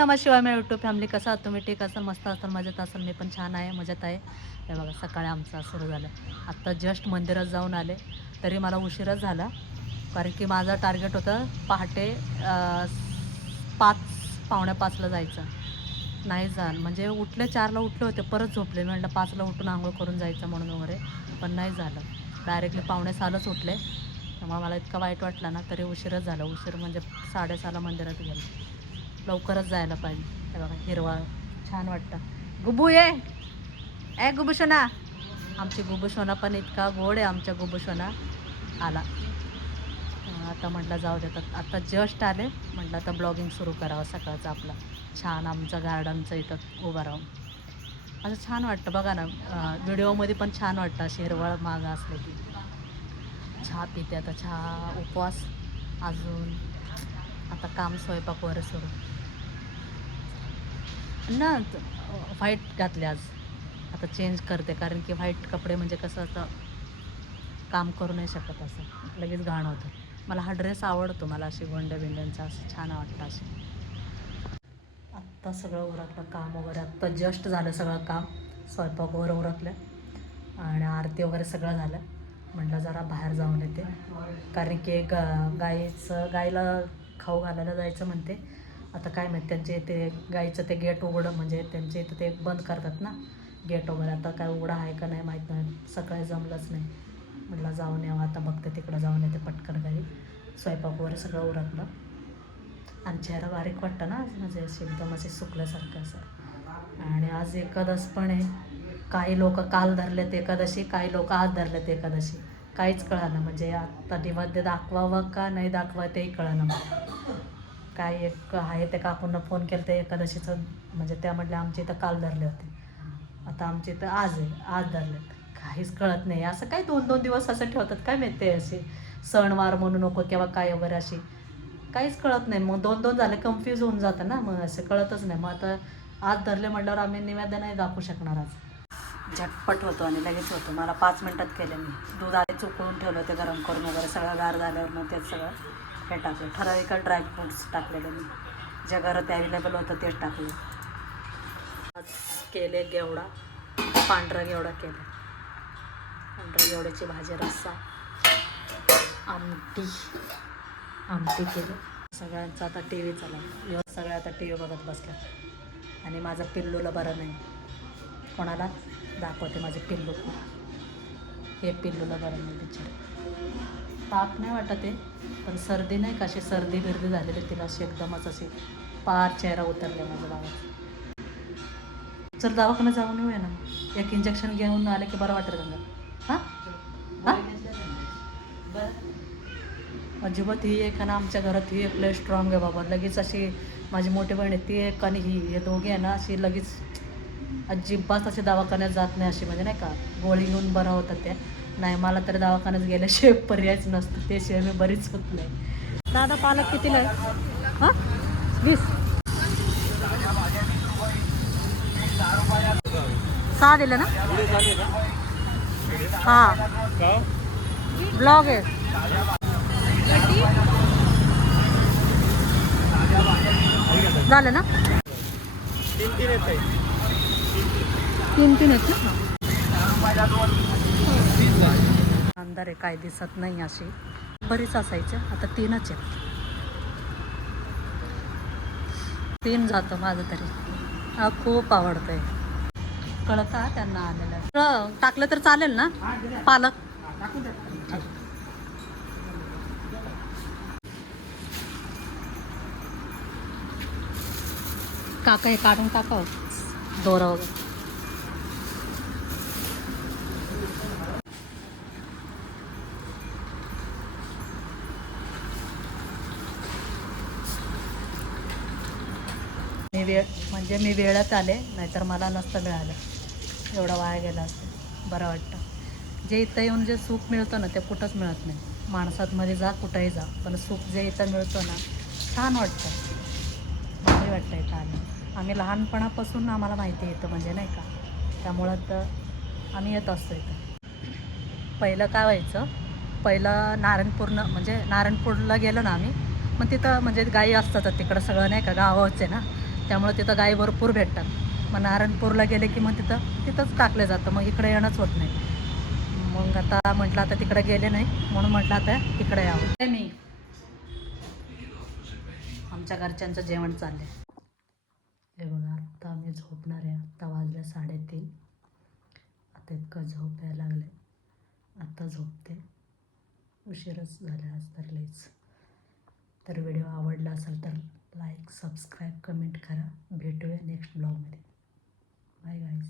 नमः शिवाय मी YouTube family. कसा आहात तुम्ही? ठीक असाल, मस्त असाल, मजेत असाल. मी पण छान आहे, मजेत आहे. हे बघा सकाळी आमचं सुरू झालं. आत्ता जस्ट मंदिरात जाऊन आले तरी मला उशीरच झाला, कारण की माझं टार्गेट होतं पहाटे 5 पावणे 5ला जायचं. नाही झालं, म्हणजे उठले 4ला उठले होते, परत झोपले. मी म्हटलं 5ला उठून आंघोळ करून जायचं म्हणून वगैरे, पण नाही झालं. डायरेक्टली पावणे 6लाच उठले. त्यामुळे मला इतका वाईट वाटला ना, तरी उशीरच झाला. उशीर म्हणजे 6:30ला मंदिरात गेलो. लवकरच जायला पाहिजे. हे बघा हिरवा छान वाटतं. गुबू ए गुबू शोना. आमची गुबू शोना पण इतका गोड आहे. आमच्या गुबू शोना आला. आता म्हटलं जाऊ देतात. आता जस्ट आले, म्हटलं आता ब्लॉगिंग सुरू करावं सकाळचं आपलं. छान आमचं गार्डनचं इथं उभं राहून असं छान वाटतं बघा ना. व्हिडिओमध्ये पण छान वाटतं अशी हिरवळ मागं असले की. चहा पिते आता, चहा उपवास. अजून आता काम स्वयंपाक वगैरे सुरू ना. व्हाईट घातले आज, आता चेंज करते, कारण की व्हाईट कपडे म्हणजे कसं आता काम करू नाही शकत, असं लगेच घाण होतं. मला हा ड्रेस आवडतो, मला अशी गोंड्या बिंड्यांचा असं छान वाटतं. असे आत्ता सगळं उरकलं काम वगैरे, आत्ता जस्ट झालं सगळं काम. स्वयंपाक वगैरे उरकलं आणि आरती वगैरे सगळं झालं. म्हटलं जरा बाहेर जाऊन येते, कारण की गाईला खाऊ घालायला जायचं म्हणते. आता काय माहीत, त्यांचे ते गाईचं ते गेट उघडं, म्हणजे त्यांचे इथं ते बंद करतात ना गेट वगैरे. आता काय उघडं आहे का नाही माहीत नाही, सकाळी जमलंच नाही. म्हटलं जाऊन यावं, आता बघते तिकडं जाऊन येते पटकन घरी. स्वयंपाक वगैरे सगळं उरकलं आणि चेहरा बारीक वाटतं ना, म्हणजे असे एकदम असे सुकल्यासारखं असं. आणि आज एकादश पण आहे. काही लोक काल धरलेत एकादशी, काही लोक आज धरलेत एकादशी. काहीच कळालं, म्हणजे आत्ता निवेद्य दाखवावं का नाही दाखवावं तेही कळलं मला. काय एक आहे ते काकूंना फोन केला ते एकादशीचं, म्हणजे त्या म्हटल्या आमच्या इथं काल धरले होते, आता आमच्या इथं आज आहे, आज धरले. काहीच कळत नाही, असं काय 2-2 दिवस असं ठेवतात काय माहिती. ते असे सणवार म्हणू नको किंवा काय वगैरे अशी काहीच कळत नाही. मग 2-2 झाले, कन्फ्यूज होऊन जातं ना, मग असं कळतच नाही. मग आता आज धरले म्हटल्यावर आम्ही निवेद्य नाही दाखवू शकणार. आज झटपट होतो आणि लगेच होतो. मला 5 मिनटात केले. मी दूध आधीच उकळून ठेवलं होते गरम करून वगैरे, सगळं गार झाल्यावर मग ते सगळं हे टाकलं. ठराविक ड्रायफ्रूट्स टाकलेले मी, ज्या घरात अवेलेबल होतं तेच टाकलं. आज केले घेवडा, पांढरा घेवडा केला. पांढऱ्या घेवड्याची भाजी, रस्सा, आमटी केली. सगळ्यांचा आता टी व्ही चालला. सगळे आता टी व्ही बघत बसतात आणि माझं पिल्लूला बरं नाही. कोणाला दाखवते माझे पिल्लू, हे पिल्लूला बरं नाही बिचारे. ताप नाही वाटत आहे, पण सर्दी नाही का, अशी सर्दी बिर्दी झालेली तिला, अशी एकदमच अशी पार चेहरा उतरले माझ्या बाबाचा. चल दवाखान्यात जाऊन येऊया ना, एक इंजेक्शन घेऊन आले की बरं वाटेल का? हां हां अजिबात. ही एक ना आमच्या घरात, ही एक लय स्ट्रॉंग आहे बाबा. लगेच अशी माझी मोठी बहीण आहे ती एक, आणि हे दोघे आहे ना अशी लगेच अजिबात अशी दवाखान्यात जात नाही, अशी म्हणजे नाही का गोळी घेऊन बरं होतं त्या. नाही, मला तर दवाखान्यात गेल्याशिवाय पर्यायच नसतं, त्याशिवाय मी बरीच होत नाही. दादा पालक कितीला आहे? हां 20. 6 दिलं ना? हां ब्लॉग आहे. झालं ना? 3-3 आहेत ना? अंधार आहे, काय दिसत नाही. अशी बरीच असायचं, आता 3च आहेत. 3 जातं माझं तरी. हा खूप आवडतंय. कळतं त्यांना आलेलं. टाकलं तर चालेल ना पालक? काका हे काढून टाकावं दोरा वगैरे. म्हणजे मी वेळात आले, नाहीतर मला नसतं मिळालं. एवढं वाया गेला असतं. बरं वाटतं. जे इथं येऊन जे सुख मिळतं ना, ते कुठंच मिळत नाही. माणसातमध्ये जा, कुठंही जा, पण सुख जे इथं मिळतं ना, छान वाटतं, भारी वाटतं इथं आलं. आम्ही लहानपणापासून आम्हाला माहिती येतं, म्हणजे नाही का, त्यामुळं तर आम्ही येत असतो इथं. पहिलं काय व्हायचं, पहिलं नारायणपूरला गेलो ना आम्ही, मग तिथं म्हणजे गायी असतात तिकडं सगळं नाही का, गावाचं आहे ना, त्यामुळे तिथं गाई भरपूर भेटतात. मग नारायणपूरला गेले की मग तिथंच टाकलं जातं, मग इकडे येणंच होत नाही. मग आता म्हटलं आता तिकडे गेले नाही म्हणून म्हटलं आता इकडे यावं. मी आमच्या घरच्यांचं जेवण चाललंय. हे बघा आत्ता आम्ही झोपणार आहे. आत्ता वाजले 3:30. आता इतकं झोप यायला लागले. आत्ता झोपते. उशीरच झाला आज तर लईच. तर व्हिडिओ आवडला असेल तर लाईक सबस्क्राईब कमेंट करा. भेटूया नेक्स्ट ब्लॉगमध्ये. Bye guys.